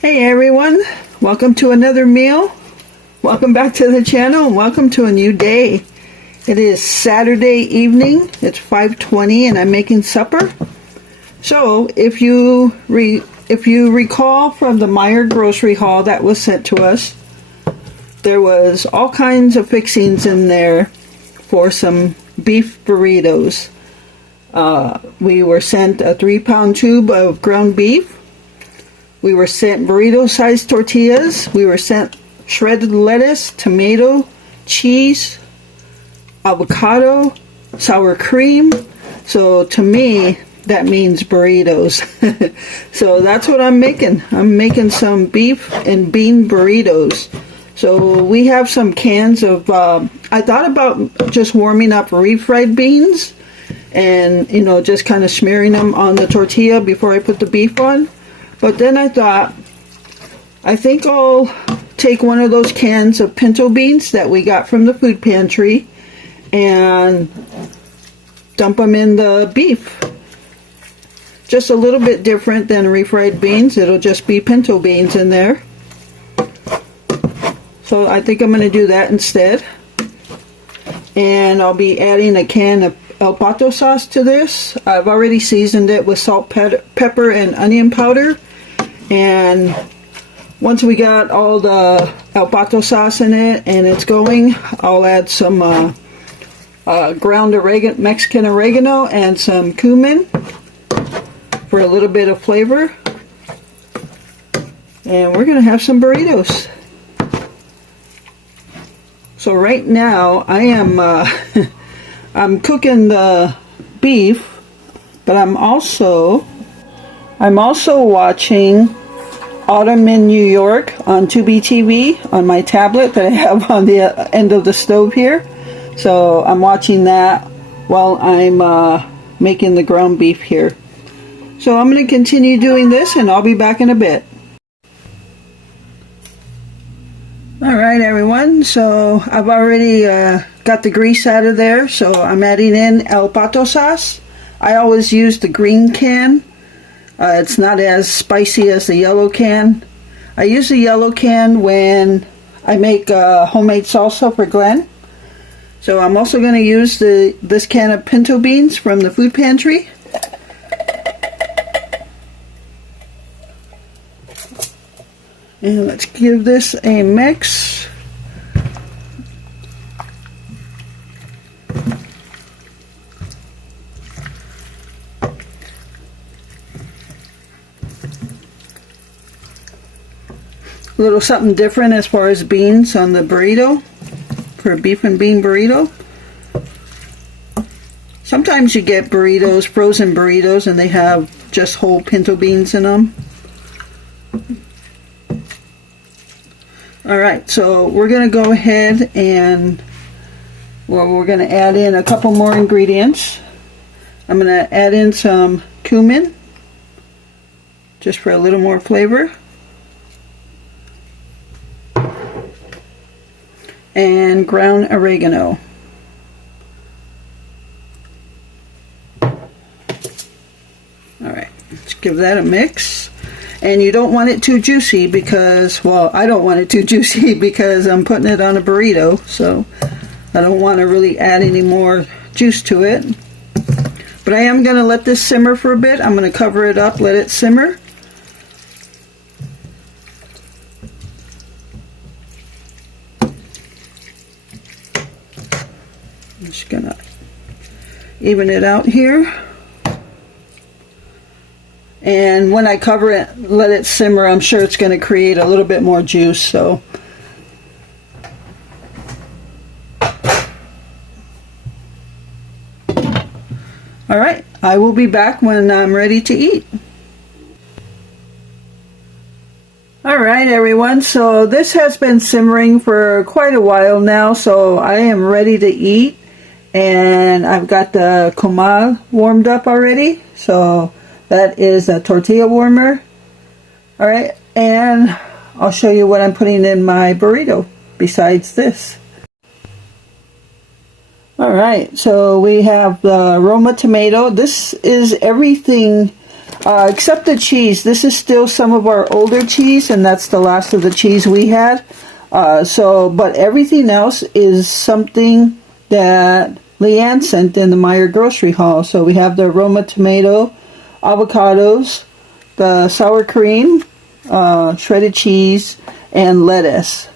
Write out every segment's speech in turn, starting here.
Hey everyone, welcome to another meal. Welcome back to the channel and welcome to a new day. It is Saturday evening, it's 5:20 and I'm making supper. So if you recall from the Meijer grocery haul that was sent to us, there was all kinds of fixings in there for some beef burritos. We were sent a 3-pound tube of ground beef. We were sent burrito-sized tortillas. We were sent shredded lettuce, tomato, cheese, avocado, sour cream. So to me, that means burritos. So that's what I'm making. I'm making some beef and bean burritos. So we have some cans of, I thought about just warming up refried beans and, you know, just kind of smearing them on the tortilla before I put the beef on. But then I thought, I think I'll take one of those cans of pinto beans that we got from the food pantry and dump them in the beef. just a little bit different than refried beans. It'll just be pinto beans in there. So I think I'm going to do that instead. And I'll be adding a can of El Pato sauce to this. I've already seasoned it with salt, pepper, and onion powder. And once we got all the El Pato sauce in it and it's going, I'll add some ground Mexican oregano and some cumin for a little bit of flavor. And we're going to have some burritos. So right now I am I'm cooking the beef, but I'm also watching Autumn in New York on Tubi TV on my tablet that I have on the end of the stove here. So I'm watching that while I'm making the ground beef here. So I'm going to continue doing this and I'll be back in a bit. Alright everyone, so I've already got the grease out of there, so I'm adding in El Pato sauce. I always use the green can. It's not as spicy as the yellow can. I use the yellow can when I make homemade salsa for Glenn. So I'm also going to use this can of pinto beans from the food pantry. And let's give this a mix. A little something different as far as beans on the burrito, for a beef and bean burrito. Sometimes you get burritos, frozen burritos, and they have just whole pinto beans in them. Alright, so we're going to go ahead and we're going to add in a couple more ingredients. I'm going to add in some cumin, just for a little more flavor. And ground oregano. Alright, let's give that a mix. And you don't want it too juicy because, well, I don't want it too juicy because I'm putting it on a burrito, so I don't want to really add any more juice to it. But I am going to let this simmer for a bit. I'm going to cover it up, let it simmer. I'm just going to even it out here. And when I cover it, let it simmer, I'm sure it's going to create a little bit more juice. So, alright, I will be back when I'm ready to eat. Alright everyone, so this has been simmering for quite a while now, so I am ready to eat. And I've got the comal warmed up already, so that is a tortilla warmer. Alright, and I'll show you what I'm putting in my burrito besides this. Alright, so we have the Roma tomato. This is everything except the cheese. This is still some of our older cheese, and that's the last of the cheese we had. But everything else is something that Leanne sent in the Meijer grocery haul. So we have the Roma tomato, avocados, the sour cream, shredded cheese, and lettuce.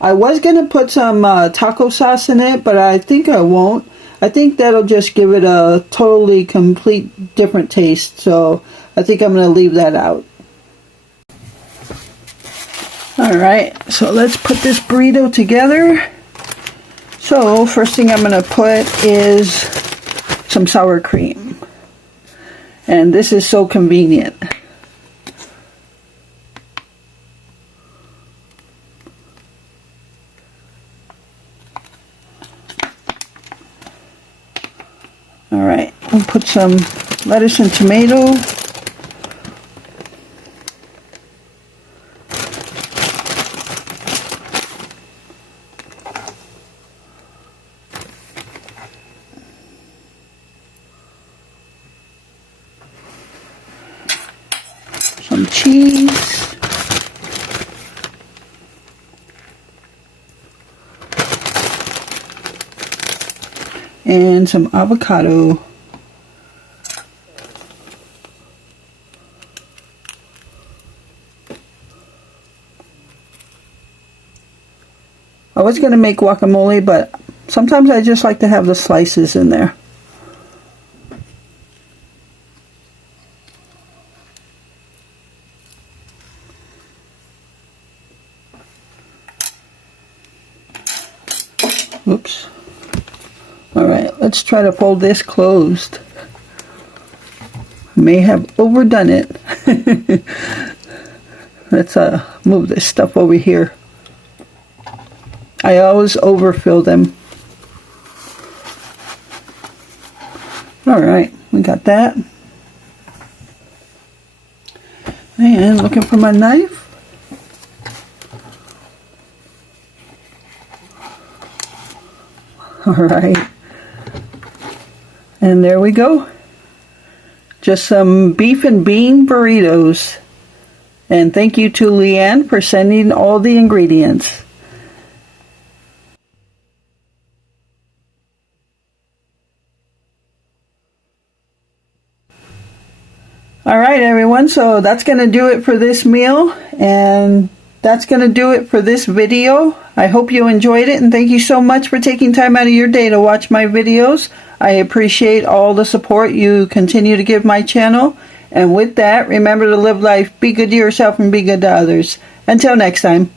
I was going to put some taco sauce in it, but I think I won't. I think that'll just give it a totally complete different taste, so I think I'm going to leave that out. Alright, so let's put this burrito together. So first thing I'm going to put is some sour cream. And this is so convenient. Alright, we'll put some lettuce and tomato. some cheese. And some avocado. I was going to make guacamole, but sometimes I just like to have the slices in there. Oops. Alright, let's try to fold this closed. May have overdone it. Let's move this stuff over here. I always overfill them. Alright, we got that. And looking for my knife. Alright. And there we go. Just some beef and bean burritos. And thank you to Leanne for sending all the ingredients. Alright everyone, so that's going to do it for this meal, and that's going to do it for this video. I hope you enjoyed it, and thank you so much for taking time out of your day to watch my videos. I appreciate all the support you continue to give my channel, and with that, remember to live life, be good to yourself, and be good to others. Until next time.